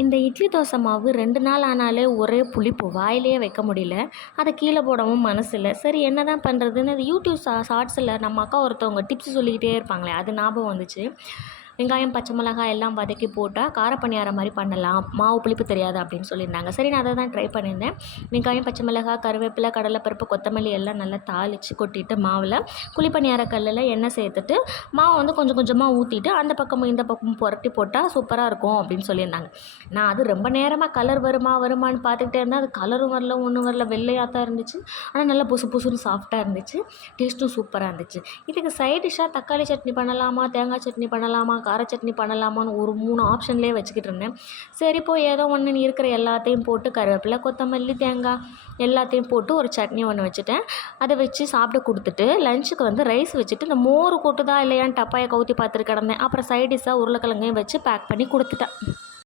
இந்த இட்லி தோசை மாவு 2 நாள் ஆனாலே ஒரே புளிப்பு. வாயிலேயே வைக்க முடியல. அத கீழ போடவும் மனசு இல்ல. சரி என்னதான் பண்ணுறதுன்னு அது யூடியூப் ஷார்ட்ஸில் நம்ம அக்கா ஒருத்தவங்க டிப்ஸ் சொல்லிக்கிட்டே இருப்பாங்களே, அது ஞாபகம் வந்துச்சு. வெங்காயம், பச்சை மிளகாய் எல்லாம் வதக்கி போட்டால் கார பணியாரம் மாதிரி பண்ணலாம். மாவு புளிப்பு தெரியாது அப்படின்னு சொல்லியிருந்தாங்க. சரி நான் அதை தான் ட்ரை பண்ணியிருந்தேன். வெங்காயம், பச்சை மிளகாய், கருவேப்பிலை, கடலைப்பருப்பு, கொத்தமல்லி எல்லாம் நல்லா தாளித்து கொட்டிட்டு மாவில் குழிப்பணியார கல்லில் எண்ணெய் சேர்த்துட்டு மாவு வந்து கொஞ்சம் கொஞ்சமாக ஊற்றிட்டு அந்த பக்கமும் இந்த பக்கமும் புரட்டி போட்டால் சூப்பராக இருக்கும் அப்படின்னு சொல்லியிருந்தாங்க. நான் அது ரொம்ப நேரமாக கலர் வருமான்னு பார்த்துக்கிட்டே இருந்தேன். அது கலரும் வரல, ஒன்றும் வரல, வெள்ளையாக தான் இருந்துச்சு. ஆனால் நல்லா புசு புசுன்னு சாஃப்டாக இருந்துச்சு. டேஸ்ட்டும் சூப்பராக இருந்துச்சு. இதுக்கு சைட் டிஷ்ஷாக தக்காளி சட்னி பண்ணலாமா, தேங்காய் சட்னி பண்ணலாமா, கார சட்னி பண்ணலாமான்னு ஒரு 3 ஆப்ஷன்லேயே வச்சுக்கிட்டு இருந்தேன். சரி இப்போ ஏதோ ஒன்று இருக்கிற எல்லாத்தையும் போட்டு கருவேப்பிலை, கொத்தமல்லி, தேங்காய் எல்லாத்தையும் போட்டு ஒரு சட்னி ஒன்று வச்சுட்டேன். அதை வச்சு சாப்பிட கொடுத்துட்டு லஞ்சுக்கு வந்து ரைஸ் வச்சுட்டு இந்த மோர் கொட்டுதா இல்லையான்னு டப்பாயை கவுத்தி பார்த்துட்டு கிடந்தேன். அப்புறம் சைட் டிஷ்ஷாக உருளைக்கிழங்கையும் வச்சு பேக் பண்ணி கொடுத்துட்டேன்.